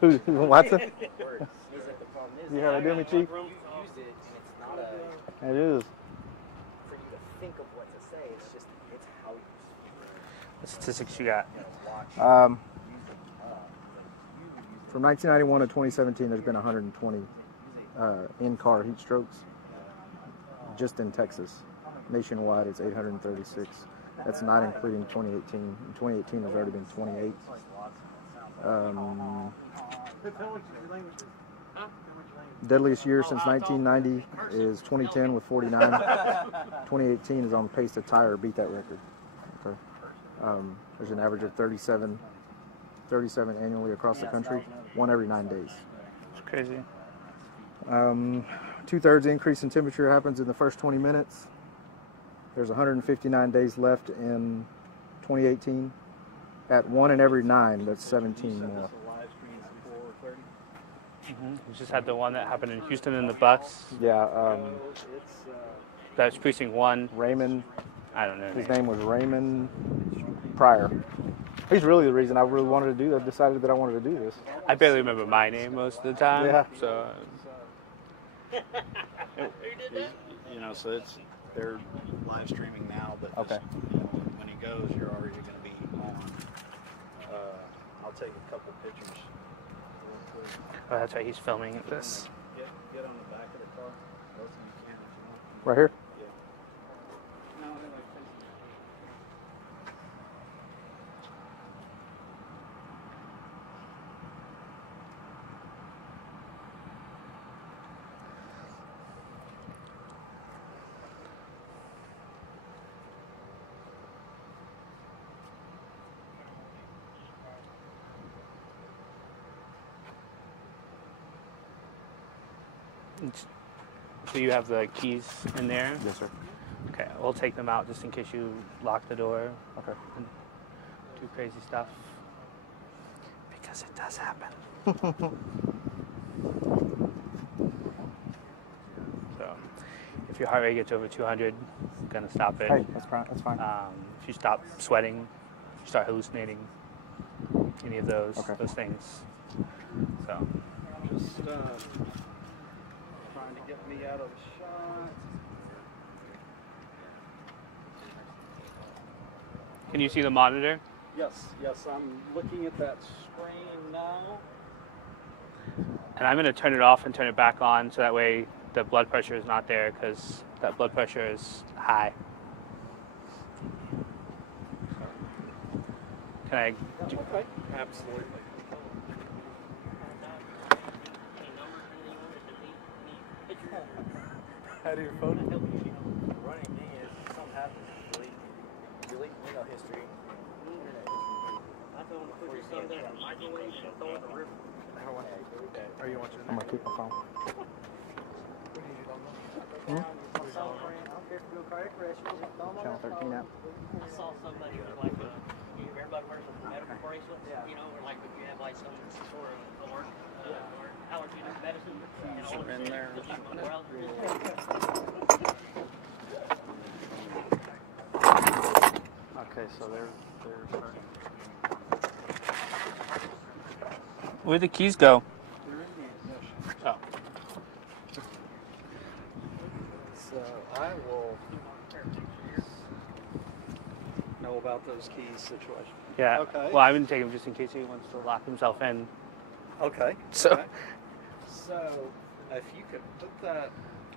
Who's Watson? He's like, the problem is, You heard me do me, Chief? you use it, and it's not a... It is. For you to think of what to say, it's just, it's how you speak. What statistics you got? From 1991 to 2017, there's been 120 in-car heat strokes just in Texas. Nationwide, it's 836. That's not including 2018. In 2018, there's already been 28. Deadliest year since 1990 is 2010 with 49. 2018 is on pace to tie or beat that record. Okay. There's an average of 37 annually across the country, one every 9 days. It's crazy. 2/3 increase in temperature happens in the first 20 minutes. There's 159 days left in 2018. At 1 in every 9, that's 17 more. We just had the one that happened in Houston in the bus. Yeah. That's precinct 1. Raymond. I don't know. His name was Raymond Pryor. He's really the reason I really wanted to do that. Decided that I wanted to do this. I barely remember my name most of the time. Yeah. So. You know, so they're live streaming now, but okay. When he goes, you're already going to be on. I'll take a couple pictures. Oh, that's right. He's filming this. Get on the back of the car. Both of you can if you want. Right here? Yeah. No, So you have the keys in there? Yes, sir. Okay, we'll take them out just in case you lock the door. Okay. And do crazy stuff. Because it does happen. So, if your heart rate gets over 200, I'm gonna stop it. Hey, that's fine. That's fine. If you stop sweating, you start hallucinating, any of those things. So. Just trying to get me out of the shot. Can you see the monitor? Yes, I'm looking at that screen now. And I'm going to turn it off and turn it back on so that way the blood pressure is not there because that blood pressure is high. Can I? Okay, absolutely. How do your phone? Running thing is, if something happens, delete email history, internet history. I told him to put your stuff there in the microwave and throw it in the river. Are you watching? I'm gonna keep my phone. Channel 13 app. I saw somebody with like everybody wears a medical bracelet, you know, or like if you have like some sort of alert or allergy to medicine, you know, in there. Okay, so they're starting. Where'd the keys go? They're in the ignition. Oh. So I will know about those keys situation. Yeah. Okay. Well, I'm going to take him just in case he wants to lock himself in. Okay. So. Okay. So if you could put that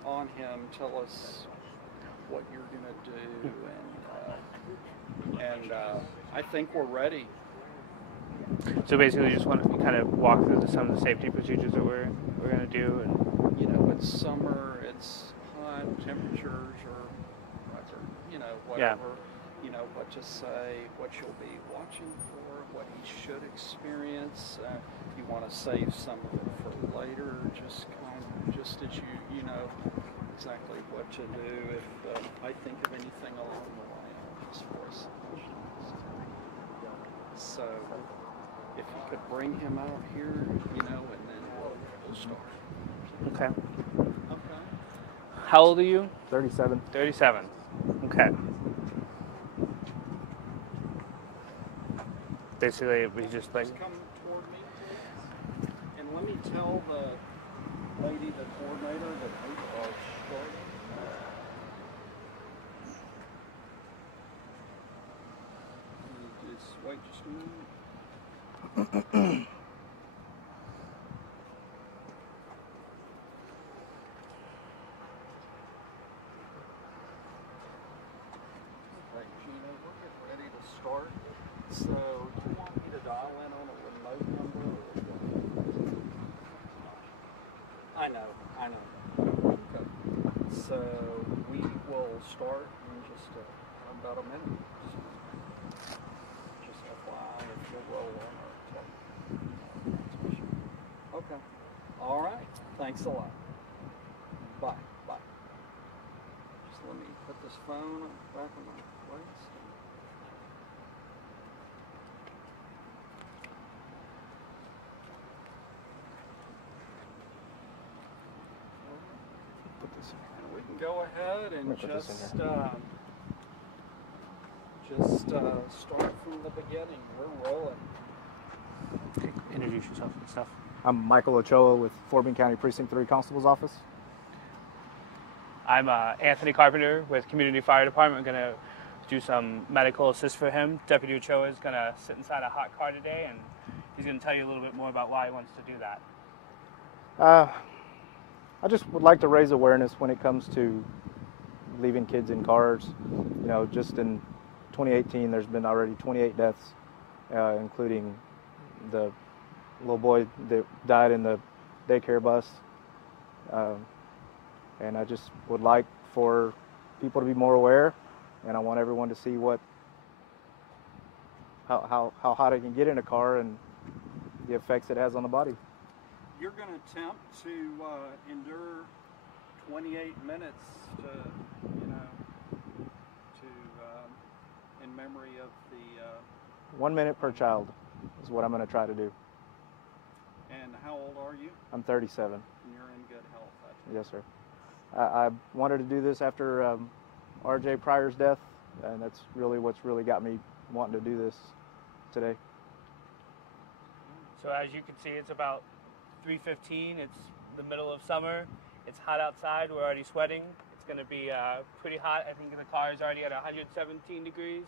on him, tell us what you're going to do, and I think we're ready. So basically, you just want to kind of walk through some of the safety procedures that we're going to do, and you know, it's summer, it's hot, temperatures or whatever, you know, whatever, you know, what to say, what you'll be watching for, what he should experience. If you want to save some of it for later, just as you know exactly what to do. If I think of anything along the way, I'll just voice it. So if you could bring him out here, you know, and then we'll start. okay. Okay. How old are you? 37. 37. Okay. Basically, we just like. Just come toward me. tell the lady, the coordinator, that we are starting? Just wait just a minute. Okay, Gina, we're getting ready to start. So, do you want me to dial in on a remote number? I know. Okay. So, we will start in just about a minute. Just FYI, if you'll roll on our transmission. Okay. All right. Thanks a lot. Bye. Just let me put this phone back in my place. Put this in. And we can go ahead and Let me put this in just start from the beginning. We're rolling. Okay, introduce yourself and stuff. I'm Michael Ochoa with Fort Bend County Precinct 3 Constable's Office. I'm Anthony Carpenter with Community Fire Department. We're going to do some medical assist for him. Deputy Ochoa is going to sit inside a hot car today, and he's going to tell you a little bit more about why he wants to do that. I just would like to raise awareness when it comes to leaving kids in cars. You know, just in 2018, there's been already 28 deaths, including the little boy that died in the daycare bus. And I just would like for people to be more aware, and I want everyone to see how hot it can get in a car and the effects it has on the body. You're going to attempt to endure 28 minutes in memory of the... 1 minute per child is what I'm going to try to do. And how old are you? I'm 37. And you're in good health. Yes, sir. I wanted to do this after R.J. Pryor's death, and that's really what's really got me wanting to do this today. So as you can see, it's about 3:15. It's the middle of summer. It's hot outside. We're already sweating. It's going to be pretty hot. I think the car is already at 117 degrees.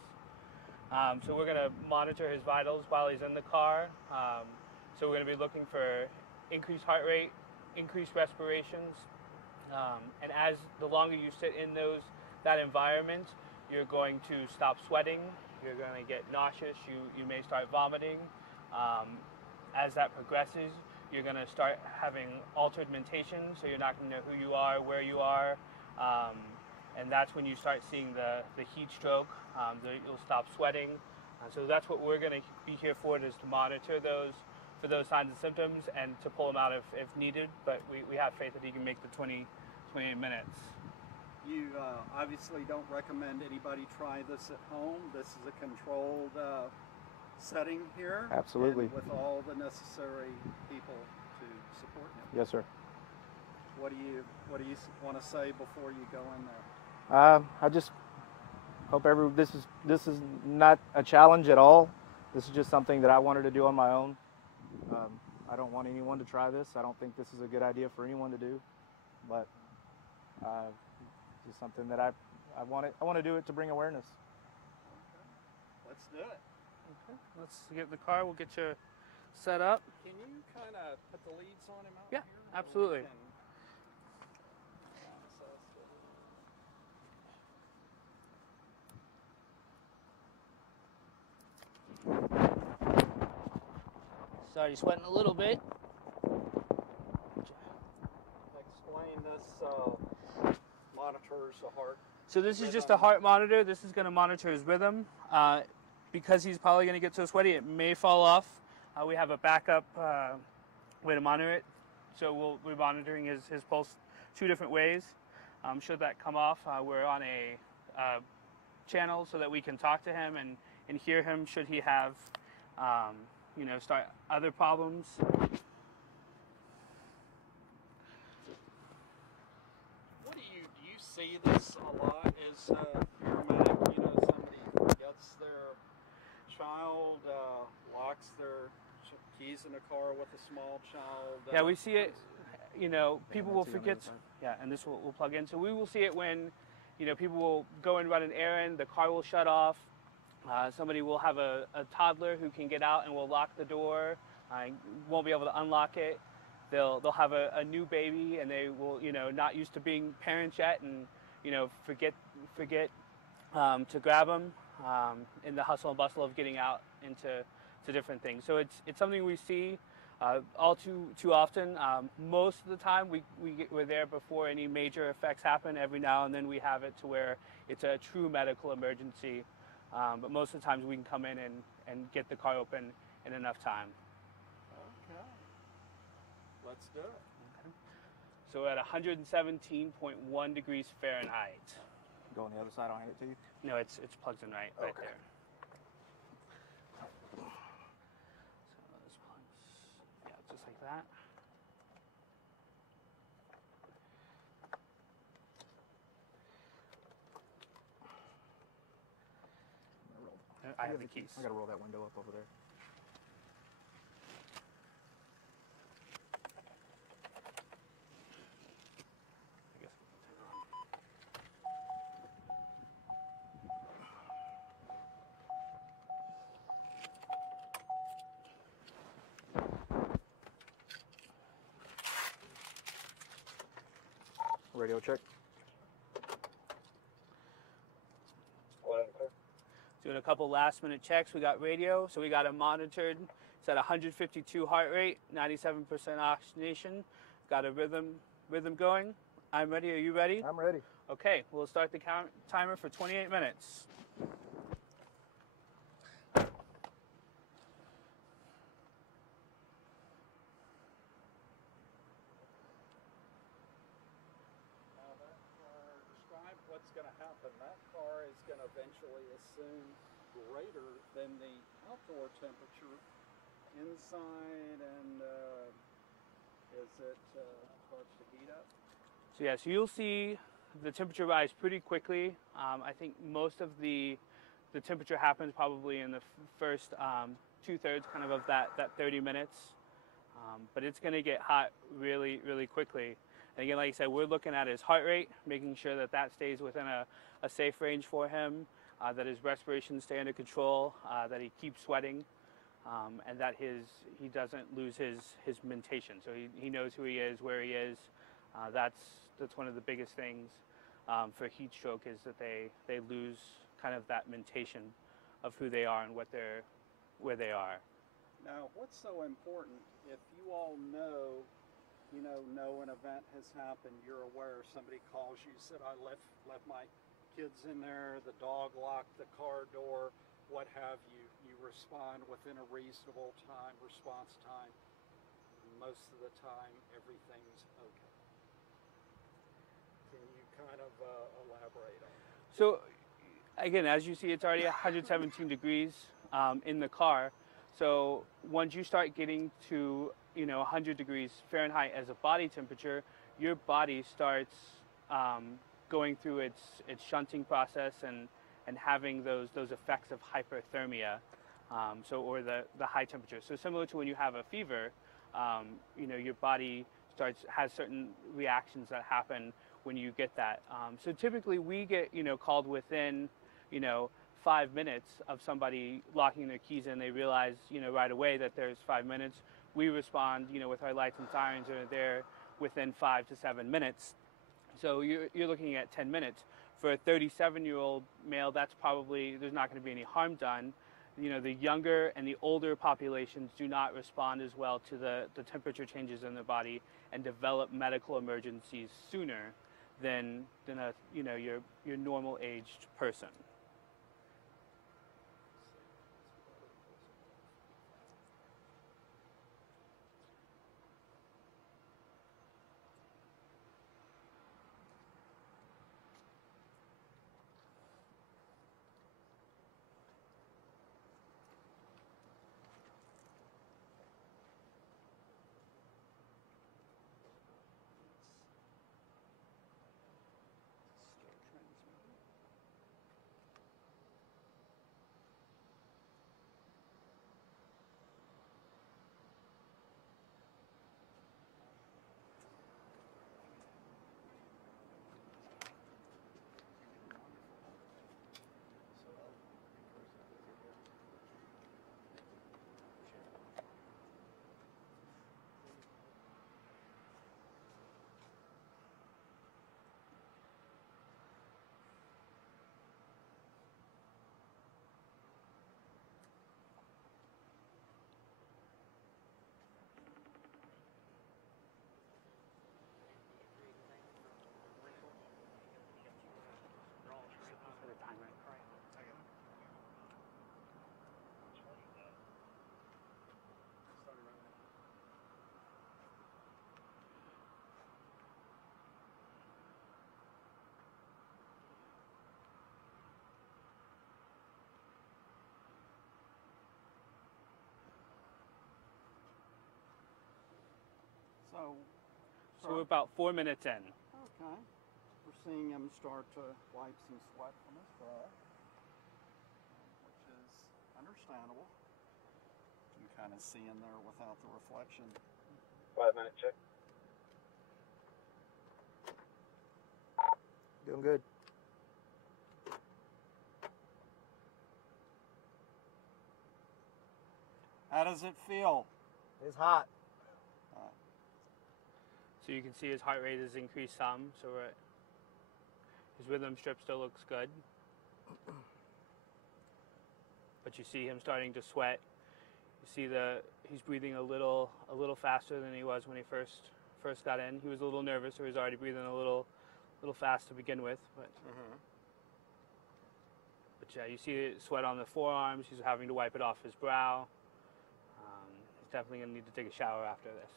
So we're going to monitor his vitals while he's in the car. So we're going to be looking for increased heart rate, increased respirations. And as the longer you sit in that environment, you're going to stop sweating. You're going to get nauseous. You may start vomiting. As that progresses, you're going to start having altered mentation, so you're not going to know who you are, where you are, and that's when you start seeing the heat stroke. You'll stop sweating. So that's what we're going to be here for, is to monitor for those signs and symptoms and to pull them out if needed. But we have faith that he can make the 28 minutes. You obviously don't recommend anybody try this at home. This is a controlled setting here. Absolutely. With all the necessary people to support him. Yes, sir. What do you want to say before you go in there? I just hope this is not a challenge at all. This is just something that I wanted to do on my own. I don't want anyone to try this. I don't think this is a good idea for anyone to do, but it's just something that I want to do it to bring awareness. Okay. Let's do it. Okay, let's get in the car. We'll get you set up. Can you kind of put the leads on him out Yeah, here? absolutely. Sorry, sweating a little bit. Explain this monitors the heart. So this is just a heart monitor. This is going to monitor his rhythm. Because he's probably going to get so sweaty, it may fall off. We have a backup way to monitor it. So we'll be monitoring his pulse 2 different ways. Should that come off, we're on a channel so that we can talk to him and hear him should he have, start other problems. What do you see this a lot as a paramedic? Somebody forgets their child, locks their keys in the car with a small child. Yeah, we see it. You know, people will that's the forget. other side. Yeah, and this will plug in. So we will see it when, you know, people will go and run an errand. The car will shut off. Somebody will have a toddler who can get out and will lock the door. Won't be able to unlock it. They'll have a new baby and they will, you know, not used to being parents yet, and you know, forget to grab them in the hustle and bustle of getting out into different things. So it's something we see all too often. Most of the time we're there before any major effects happen. Every now and then we have it to where it's a true medical emergency. But most of the times we can come in and get the car open in enough time. Okay. Let's do it. So at 117.1 degrees Fahrenheit. Go on the other side, I'll hand it to you. No, it's plugged in right Okay. there. So this plugs, yeah, just like that. I have the keys. I gotta roll that window up over there. I guess. Radio check. Doing a couple last minute checks. We got radio, so we got it monitored. It's at 152 heart rate, 97% oxygenation. Got a rhythm going. I'm ready. Are you ready? I'm ready. Okay, we'll start the timer for 28 minutes. Describe what's going to happen. That car is going to eventually assume greater than the outdoor temperature inside, and as it starts to heat up. So yeah, so you'll see the temperature rise pretty quickly. I think most of the temperature happens probably in the first 2/3 kind of that 30 minutes. But it's going to get hot really, really quickly. And again, like I said, we're looking at his heart rate, making sure that stays within a safe range for him, that his respirations stay under control, that he keeps sweating, and that he doesn't lose his mentation. So he knows who he is, where he is. That's one of the biggest things for heat stroke, is that they lose kind of that mentation of who they are and where they are. Now, what's so important, if you all know an event has happened, you're aware, somebody calls you, said, I left my kids in there, the dog locked the car door, what have you, you respond within a reasonable response time. Most of the time, everything's okay. Can you kind of elaborate on that? So again, as you see, it's already 117 degrees in the car. So once you start getting to 100 degrees Fahrenheit as a body temperature, your body starts going through its shunting process and having those effects of hyperthermia, or the high temperature. So similar to when you have a fever, your body has certain reactions that happen when you get that. So typically we get called within 5 minutes of somebody locking their keys in. They realize right away that there's 5 minutes. We respond with our lights and sirens, and are there within 5 to 7 minutes. So you're looking at 10 minutes. For a 37-year-old male, that's probably, there's not going to be any harm done. The younger and the older populations do not respond as well to the temperature changes in their body and develop medical emergencies sooner than your normal aged person. So So we're about 4 minutes in. Okay. We're seeing him start to wipe some sweat from his brow, which is understandable. You can kind of see in there without the reflection. 5-minute check. Doing good. How does it feel? It's hot. So you can see his heart rate has increased some. So his rhythm strip still looks good. But you see him starting to sweat. You see he's breathing a little faster than he was when he first got in. He was a little nervous, so he was already breathing a little fast to begin with. But yeah, you see sweat on the forearms. He's having to wipe it off his brow. He's definitely going to need to take a shower after this.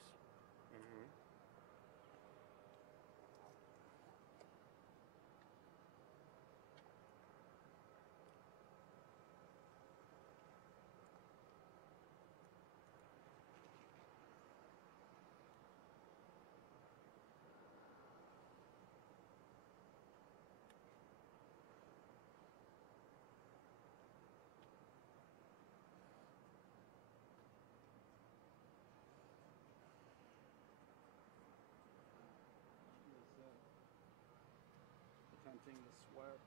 Attempting to sweat.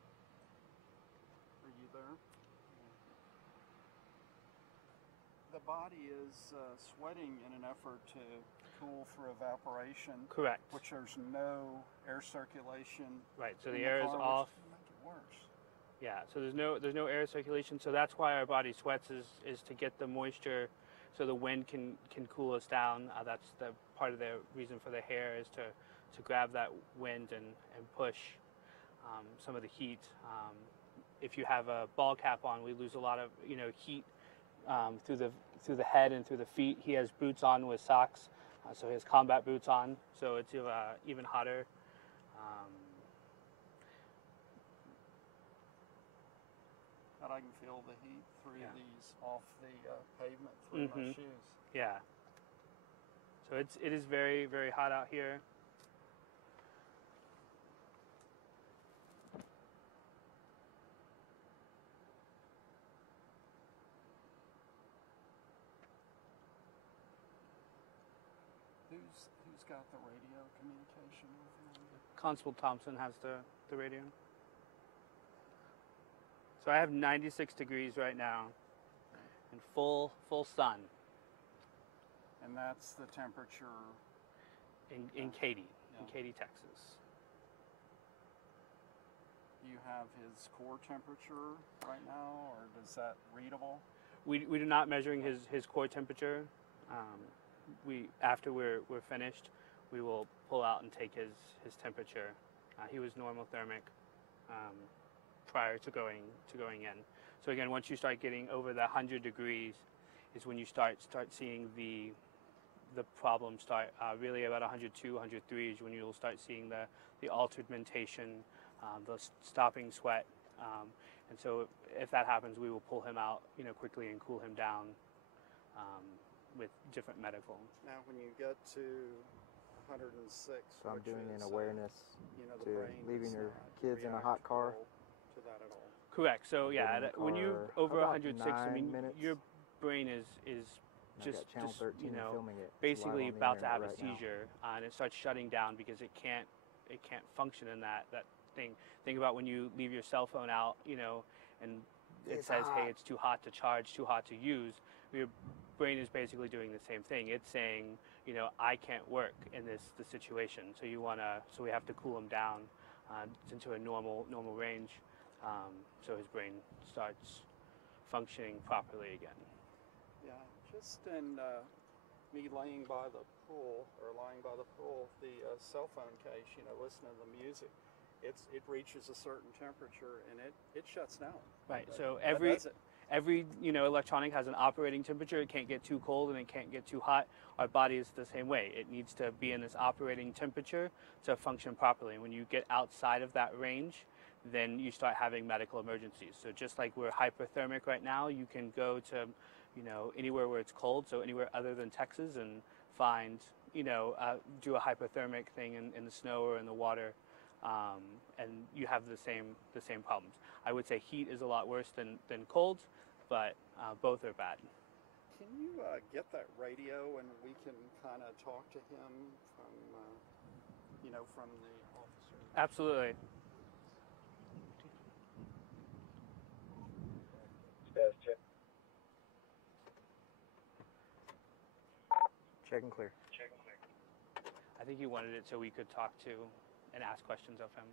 Are you there? The body is sweating in an effort to cool through evaporation. Correct. Which there's no air circulation. Right. So the air is car, off. which can make it worse. Yeah. So there's no air circulation. So that's why our body sweats is to get the moisture, so the wind can cool us down. That's the part of the reason for the hair is to grab that wind and push some of the heat. If you have a ball cap on, we lose a lot of heat through the head and through the feet. He has boots on with socks, so he has combat boots on, so it's even hotter. But I can feel the heat through these off the pavement through my shoes. Yeah. So it is very, very hot out here. Who's got the radio communication with him? Constable Thompson has the radio. So I have 96 degrees right now and full sun. And that's the temperature in Katy, in Katy, Texas. You have his core temperature right now, or is that readable? We do not measuring his core temperature. After we're finished, we will pull out and take his temperature. He was normothermic prior to going in. So again, once you start getting over the 100 degrees, is when you start seeing the problem start. Really about 102, 103 is when you'll start seeing the altered mentation, the stopping sweat. And so if that happens, we will pull him out quickly and cool him down with different medical. Now when you get to 106, so I'm doing an is, awareness the to brain leaving does your not kids in a react hot car. well to that at all. Correct. So I've yeah, been in the when you car over about 106, I mean, 9 minutes. your brain is And I've just got Channel 13 filming it. It's basically live on the about to have internet a right now. seizure, and it starts shutting down because it can't function in that thing. Think about when you leave your cell phone out, and it It's says, hot. hey, it's too hot to charge, too hot to use. Your brain is basically doing the same thing. It's saying, I can't work in the situation. So so we have to cool him down into a normal range, so his brain starts functioning properly again. Yeah, just in me laying by the pool, the cell phone case, listening to the music, it reaches a certain temperature and it shuts down. Right. That- So that does it. every electronic has an operating temperature. It can't get too cold and it can't get too hot. Our body is the same way. It needs to be in this operating temperature to function properly. When you get outside of that range, then you start having medical emergencies. So just like we're hyperthermic right now, you can go to anywhere where it's cold, so anywhere other than Texas, and find, do a hypothermic thing in the snow or in the water, and you have the same problems. I would say heat is a lot worse than cold, but both are bad. Can you get that radio and we can kind of talk to him from, from the officer? Absolutely. Status check. Check and clear. I think he wanted it so we could talk to and ask questions of him.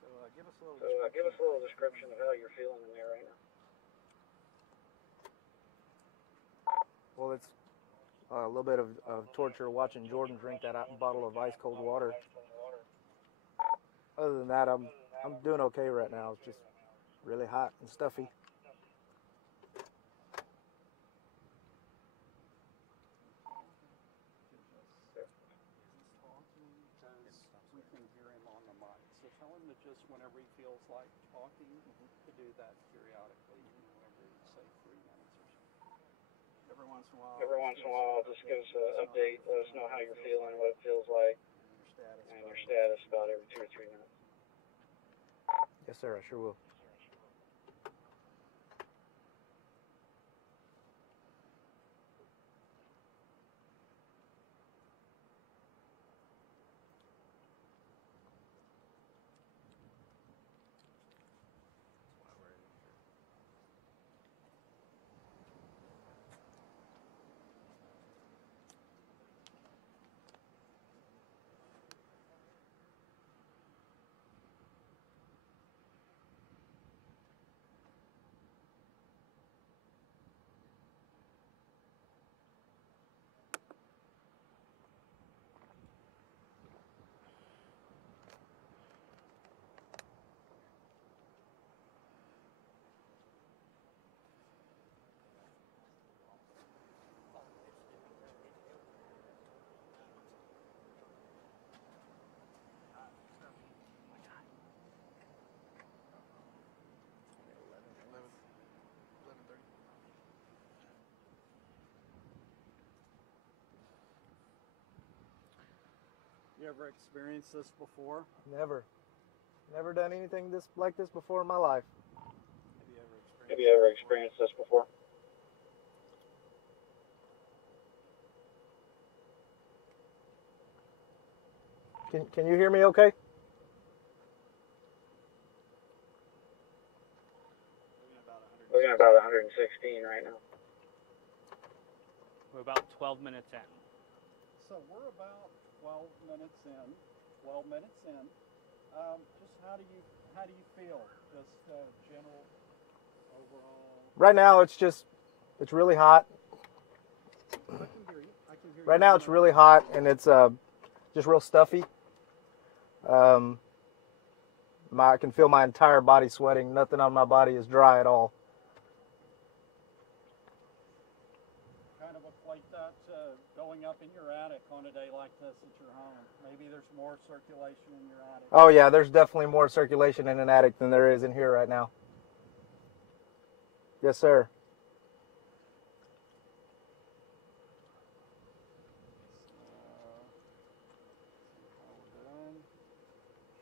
So give us a little description of how you're feeling in there right now. Well, it's a little bit of torture watching Jordan drink that bottle of ice cold water. Other than that, I'm doing okay right now. It's just really hot and stuffy. We can hear him on the mic. So tell him to just, whenever he feels like talking, to do that periodically, every, say, 3 minutes or so. Every once in a while, just give us an update. Let us know how you're feeling, what it feels like, and your status about every 2 or 3 minutes. Yes, sir, I sure will. You ever experienced this before? Never done anything like this before in my life. Have you ever experienced this before? Can you hear me okay? We're at about 116 right now. We're about 12 minutes in. So we're about 12 minutes in. Just how do you feel? Just general overall. Right now, it's really hot. I can hear you. Right now, it's really hot and it's just real stuffy. I can feel my entire body sweating. Nothing on my body is dry at all. Kind of equate that to going up in your attic on a day like this at your home. Maybe there's more circulation in your attic. Oh yeah, there's definitely more circulation in an attic than there is in here right now. Yes, sir.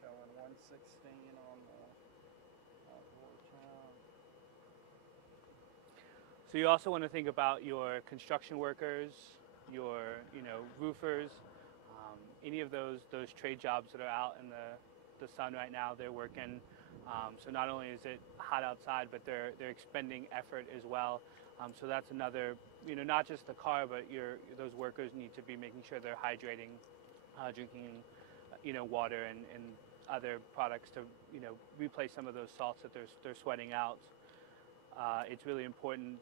Showing 116 on the outdoor time. So you also want to think about your construction workers, your roofers, any of those trade jobs that are out in the sun right now. They're working. So not only is it hot outside, but they're expending effort as well. So that's another, not just the car, but those workers need to be making sure they're hydrating, drinking, water and other products to, replace some of those salts that they're sweating out. It's really important,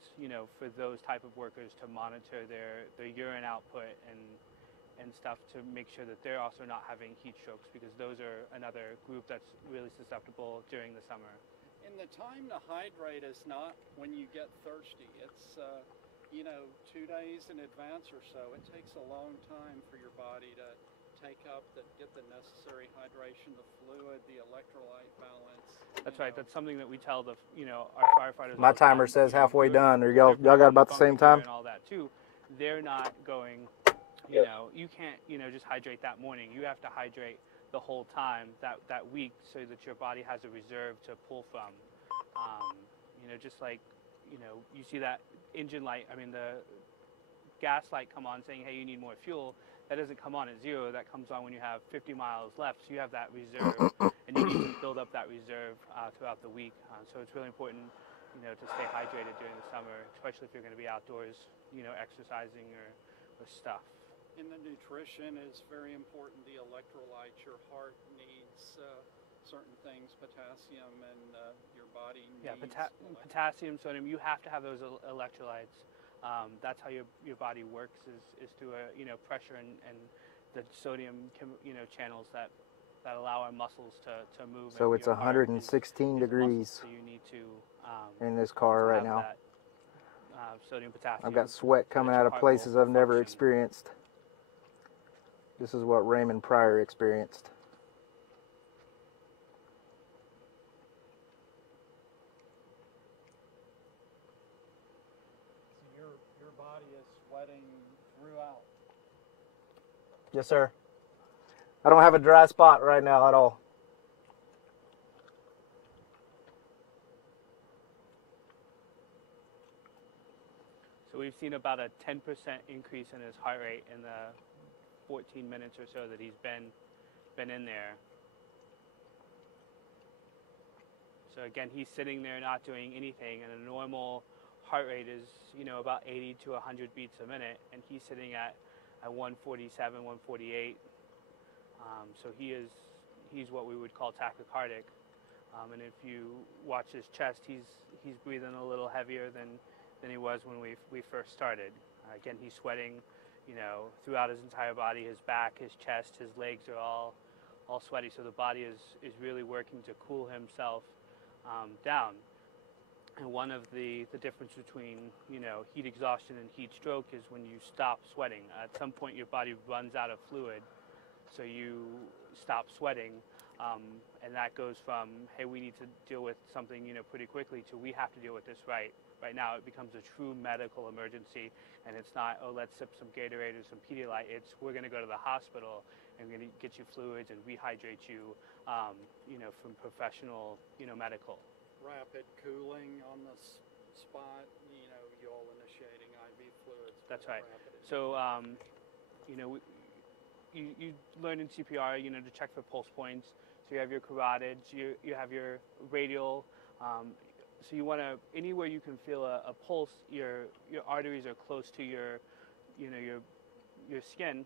for those type of workers to monitor their urine output and stuff to make sure that they're also not having heat strokes, because those are another group that's really susceptible during the summer. And the time to hydrate is not when you get thirsty. It's, 2 days in advance or so. It takes a long time for your body to take up that get the necessary hydration, the fluid, the electrolyte balance. That's right. That's something that we tell the our firefighters. My all the time. timer says halfway You're- done. Or y'all they're got about the bunker same gear time? and all that too. They're not going. You can't just hydrate that morning. You have to hydrate the whole time that week so that your body has a reserve to pull from. Just like you see that engine light. I mean the gas light come on saying, hey, you need more fuel. That doesn't come on at 0. That comes on when you have 50 miles left. So you have that reserve, and you need to build up that reserve throughout the week. So it's really important, to stay hydrated during the summer, especially if you're going to be outdoors, exercising or stuff. And the nutrition is very important. The electrolytes, your heart needs certain things, potassium, and your body needs. Yeah, potassium, sodium. You have to have those electrolytes. That's how your body works is through pressure and the sodium channels that allow our muscles to move. So it's 116 degrees so you need to in this car right now. That, sodium, potassium. I've got sweat coming out of places I've never experienced. This is what Raymond Pryor experienced. Your body is sweating throughout. Yes, sir. I don't have a dry spot right now at all. So we've seen about a 10% increase in his heart rate in the 14 minutes or so that he's been in there. So again, he's sitting there not doing anything, and a normal heart rate is about 80 to 100 beats a minute, and he's sitting at 147, 148. So he's what we would call tachycardic. And if you watch his chest, he's breathing a little heavier than he was when we first started. Again, he's sweating, throughout his entire body, his back, his chest, his legs are all sweaty. So the body is really working to cool himself down. And one of the difference between heat exhaustion and heat stroke is when you stop sweating. At some point, your body runs out of fluid, so you stop sweating. And that goes from, hey, we need to deal with something pretty quickly, to we have to deal with this right now. It becomes a true medical emergency, and it's not, oh, let's sip some Gatorade or some Pedialyte. It's, we're going to go to the hospital and we're going to get you fluids and rehydrate you, from professional, medical. Rapid cooling on the spot, you're initiating IV fluids. That's right. So, you learn in CPR, to check for pulse points. So you have your carotids, you have your radial. So you want to, anywhere you can feel a pulse, your arteries are close to your skin.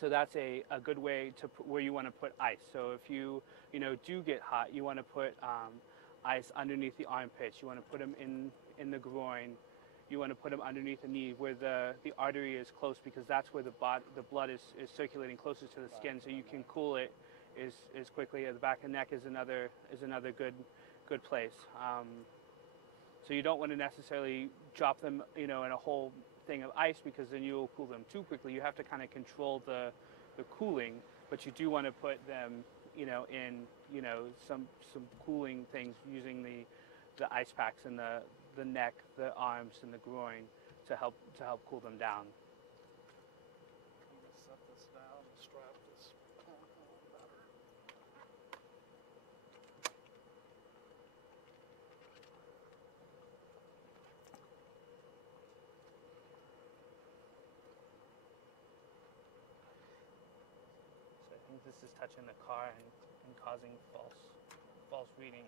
So that's a good way to put, where you want to put ice. So if you do get hot, you want to put ice underneath the armpits. You want to put them in the groin. You want to put them underneath the knee where the artery is close, because that's where the blood is circulating closest to the skin, so you can cool it as quickly. The back of the neck is another good place. So you don't want to necessarily drop them in a whole thing of ice, because then you'll cool them too quickly. You have to kind of control the cooling, but you do want to put them in some cooling things, using the ice packs in the neck, the arms, and the groin to help cool them down. I'm going to set this down and strap this on better. So I think this is touching the car and causing false reading.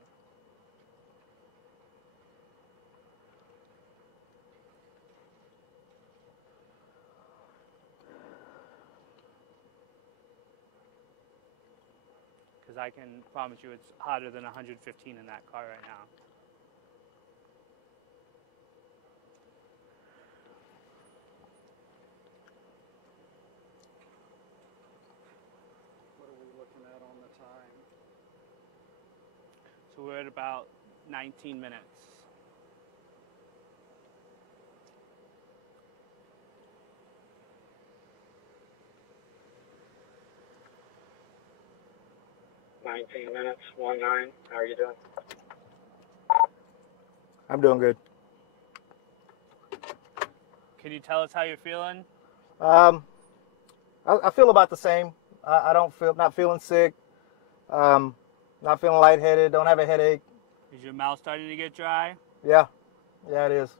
Because I can promise you it's hotter than 115 in that car right now. What are we looking at on the time? So we're at about 19 minutes. 19 minutes, 1-9. How are you doing? I'm doing good. Can you tell us how you're feeling? I feel about the same. I don't feel, not feeling sick, not feeling lightheaded, don't have a headache. Is your mouth starting to get dry? Yeah, it is.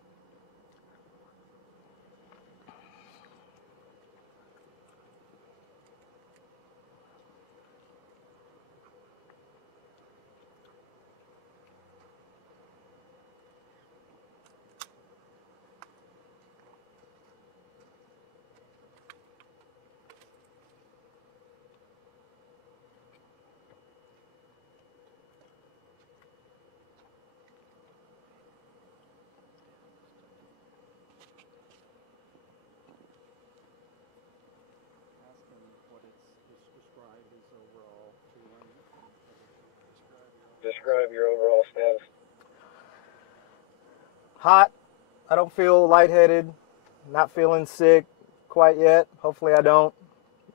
Ask him what describe his overall feeling. Describe your overall status. Hot. I don't feel lightheaded, not feeling sick quite yet. Hopefully I don't.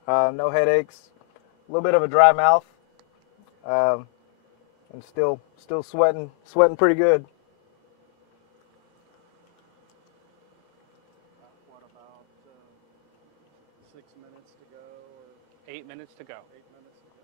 No headaches. A little bit of a dry mouth. And still sweating pretty good. What about 6 minutes to go or 8 minutes to go. 8 minutes to go?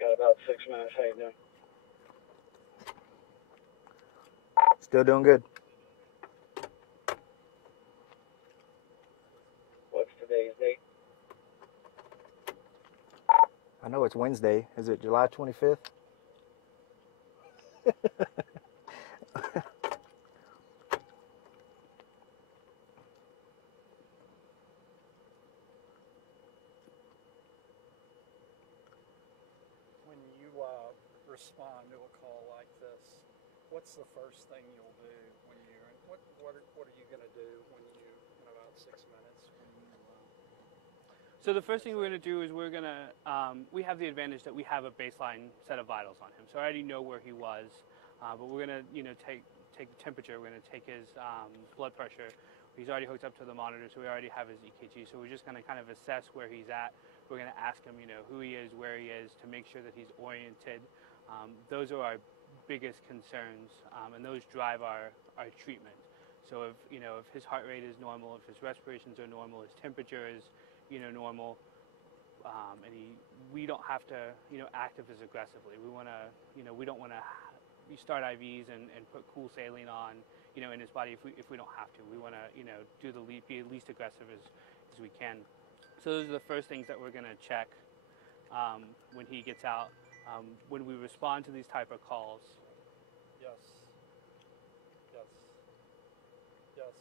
Got about 6 minutes. How you doing? Still doing good. What's today's date? I know it's Wednesday. Is it July 25th? When you respond to a call like this, what's the first thing you'll do when you? And what are you going to do when you in about 6 minutes when you? So the first thing we're going to do is we're going to, we have the advantage that we have a baseline set of vitals on him. So I already know where he was, but we're going to, take the temperature. We're going to take his blood pressure. He's already hooked up to the monitor, so we already have his EKG. So we're just going to kind of assess where he's at. We're going to ask him, who he is, where he is, to make sure that he's oriented. Those are our biggest concerns, and those drive our treatment. So if his heart rate is normal, if his respirations are normal, his temperature is normal, and we don't have to, act as aggressively. We want to, we don't want to start IVs and put cool saline on, in his body if we don't have to. We want to, do be least aggressive as we can. So those are the first things that we're going to check when he gets out. When we respond to these type of calls. Yes. Yes. Yes.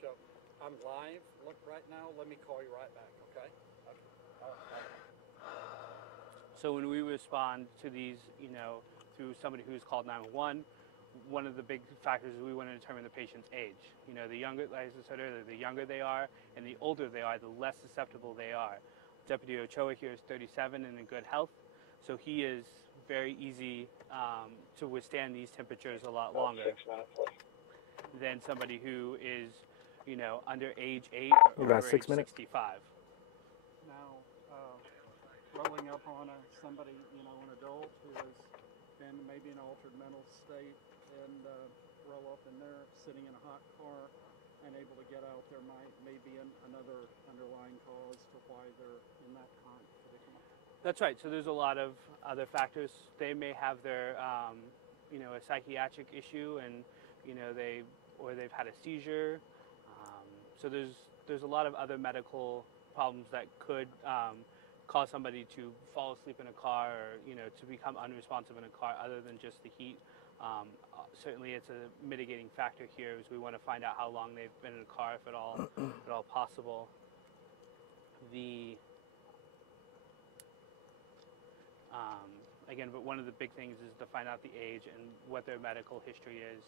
Joe, I'm live. Look right now. Let me call you right back, okay? So when we respond to these, through somebody who's called 911, one of the big factors is we want to determine the patient's age. The younger, as I said earlier, the younger they are and the older they are, the less susceptible they are. Deputy Ochoa here is 37 and in good health, so he is very easy to withstand these temperatures a lot longer than somebody who is, under age 8 or about over 6 age minutes. 65. Now, rolling up on somebody, an adult who is in maybe an altered mental state and roll up in there sitting in a hot car and able to get out, there may be another underlying cause to why they're in that current predicament. That's right. So there's a lot of other factors. They may have their, a psychiatric issue, and they've had a seizure. So there's a lot of other medical problems that could cause somebody to fall asleep in a car, or to become unresponsive in a car, other than just the heat. Certainly, it's a mitigating factor here, as we want to find out how long they've been in a car, if at all possible. Again, but one of the big things is to find out the age and what their medical history is,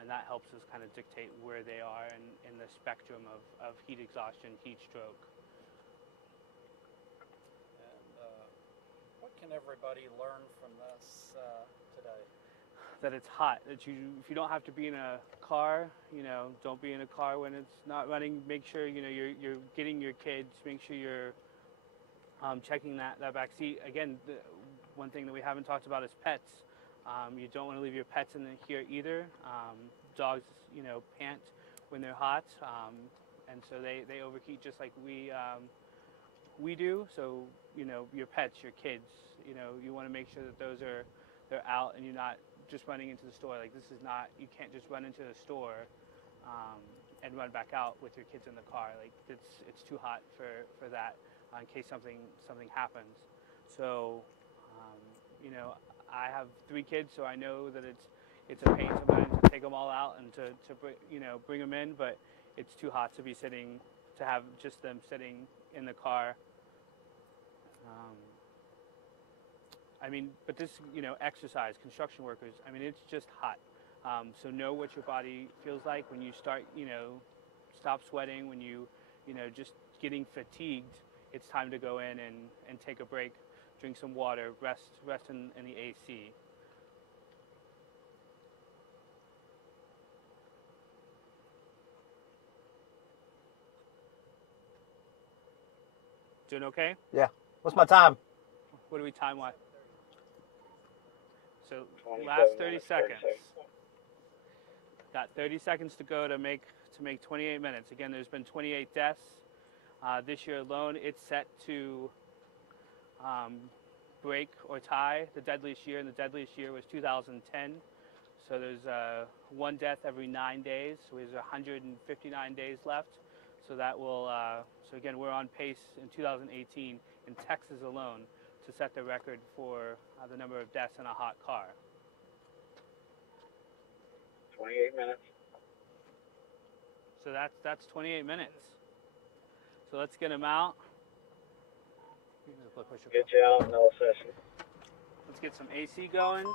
and that helps us kind of dictate where they are in the spectrum of heat exhaustion, heat stroke. And what can everybody learn from this today? That it's hot. That if you don't have to be in a car, don't be in a car when it's not running. Make sure you're getting your kids. Make sure you're checking that back seat. Again, one thing that we haven't talked about is pets. You don't want to leave your pets in here either. Dogs, pant when they're hot, and so they overheat just like we do. So your pets, your kids, you want to make sure that they're out and you're not just running into the store. Like, this is not, you can't just run into the store and run back out with your kids in the car. Like, it's too hot for that in case something happens. So I have 3 kids, so I know that it's a pain sometimes to take them all out and to bring them in, but it's too hot to have just them sitting in the car. But this, exercise, construction workers, it's just hot. So know what your body feels like when you start, stop sweating, when you, just getting fatigued. It's time to go in and take a break, drink some water, rest in the AC. Doing okay? Yeah. What's my time? What do we time what? So last 30 seconds. Got 30 seconds to go to make 28 minutes. Again, there's been 28 deaths this year alone. It's set to break or tie the deadliest year, and the deadliest year was 2010. So there's 1 death every 9 days. So there's 159 days left. So that will. So again, we're on pace in 2018 in Texas alone to set the record for the number of deaths in a hot car. 28 minutes. So that's 28 minutes. So let's get them out. Get you out in all session. Let's get some AC going.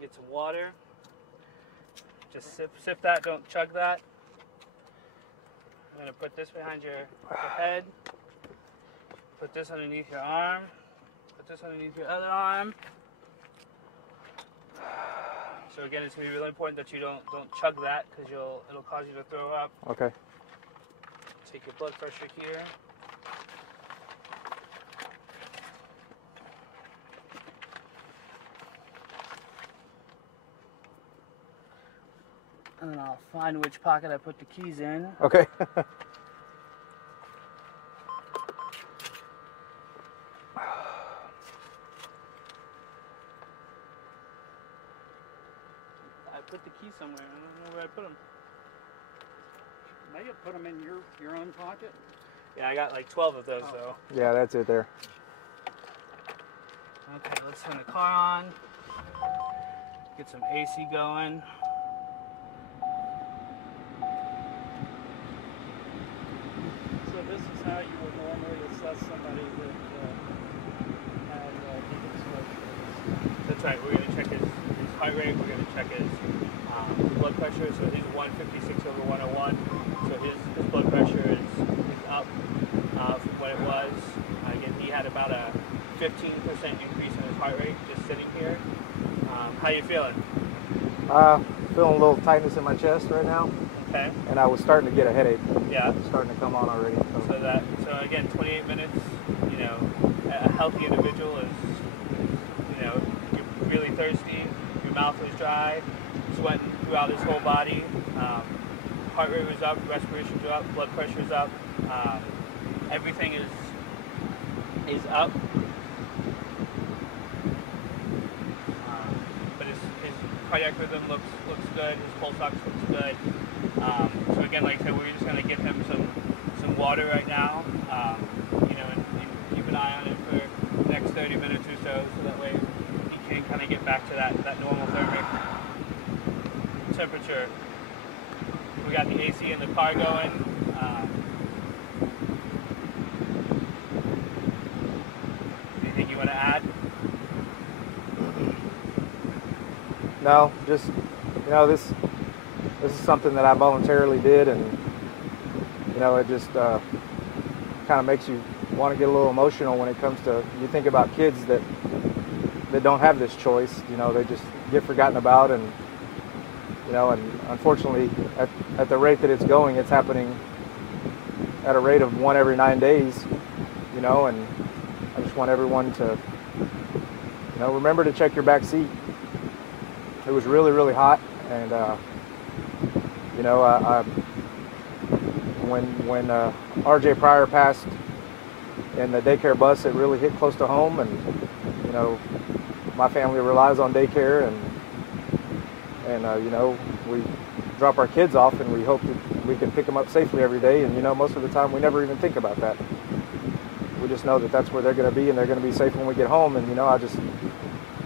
Get some water. Just sip that, don't chug that. I'm going to put this behind your head. Put this underneath your arm. Put this underneath your other arm. So again, it's going to be really important that you don't chug that, because it'll cause you to throw up. Okay. Take your blood pressure here. and then I'll find which pocket I put the keys in. Okay. I put the keys somewhere. I don't know where I put them. May have put them in your own pocket. Yeah, I got like 12 of those though. Yeah, that's it there. Okay, let's turn the car on. Get some AC going. So this is how you would normally assess somebody that had deep exposure. That's right. We're going to check his heart rate. We're going to check his blood pressure. So he's 156 over 101. So his blood pressure is up from what it was. Again, he had about a 15% increase in his heart rate just sitting here. How you feeling? Feeling a little tightness in my chest right now. Okay. And I was starting to get a headache. Yeah. It's starting to come on already. So again, 28 minutes. You know, a healthy individual is, you know, you're really thirsty. Your mouth is dry, sweating throughout his whole body. Heart rate was up, respiration's up, blood pressure's up. Everything is up. But his cardiac rhythm looks good. His pulse ox looks good. So again, like I said, we're just going to give him some water right now. You know, and keep an eye on him for the next 30 minutes or so that way he can kind of get back to that normal thermic temperature. We got the AC in the car going. Anything you want to add? No, just, you know, this is something that I voluntarily did, and, you know, it just kind of makes you want to get a little emotional when it comes to, you think about kids that don't have this choice. You know, they just get forgotten about, and, you know, and unfortunately at the rate that it's going, it's happening at a rate of 1 every 9 days, you know, and I just want everyone to, you know, remember to check your back seat. It was really, really hot, and you know, when R.J. Pryor passed in the daycare bus, it really hit close to home, and, you know, my family relies on daycare, and you know, we drop our kids off, and we hope that we can pick them up safely every day, and, you know, most of the time we never even think about that. We just know that that's where they're going to be, and they're going to be safe when we get home, and, you know,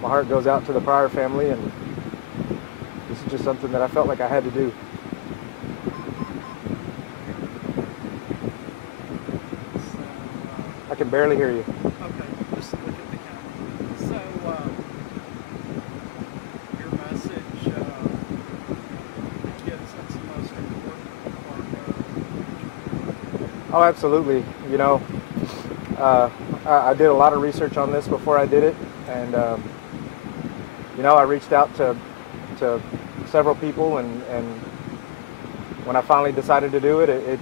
my heart goes out to the Pryor family, and this is just something that I felt like I had to do. I can barely hear you. Okay, just look at the camera. So, your message, kids, that's the most important part. Oh, absolutely. You know, I did a lot of research on this before I did it, and you know, I reached out to several people, and when I finally decided to do it,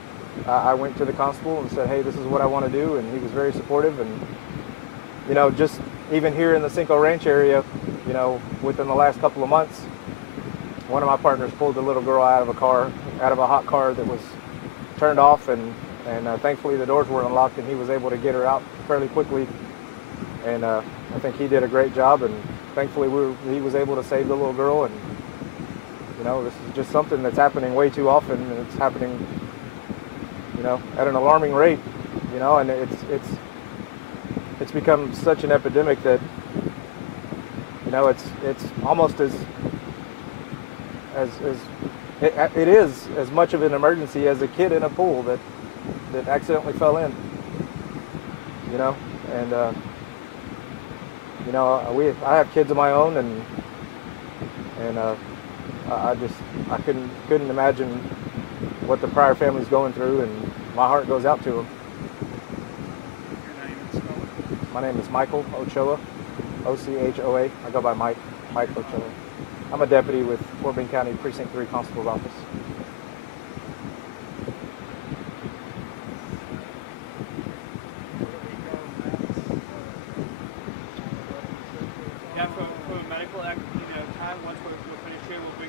I went to the constable and said, hey, this is what I want to do, and he was very supportive. And, you know, just even here in the Cinco Ranch area, you know, within the last couple of months, one of my partners pulled a little girl out of a hot car that was turned off, and thankfully the doors were unlocked, and he was able to get her out fairly quickly. And I think he did a great job, and thankfully he was able to save the little girl. And, you know, this is just something that's happening way too often, and it's happening, you know, at an alarming rate, you know, and it's become such an epidemic that, you know, it's almost it is as much of an emergency as a kid in a pool that accidentally fell in, you know, and you know, I have kids of my own, and I couldn't imagine what the Pryor family's going through, and my heart goes out to them. Your name and spelling? My name is Michael Ochoa, O-C-H-O-A. I go by Mike Ochoa. I'm a deputy with Fort Bend County Precinct 3 Constable's Office.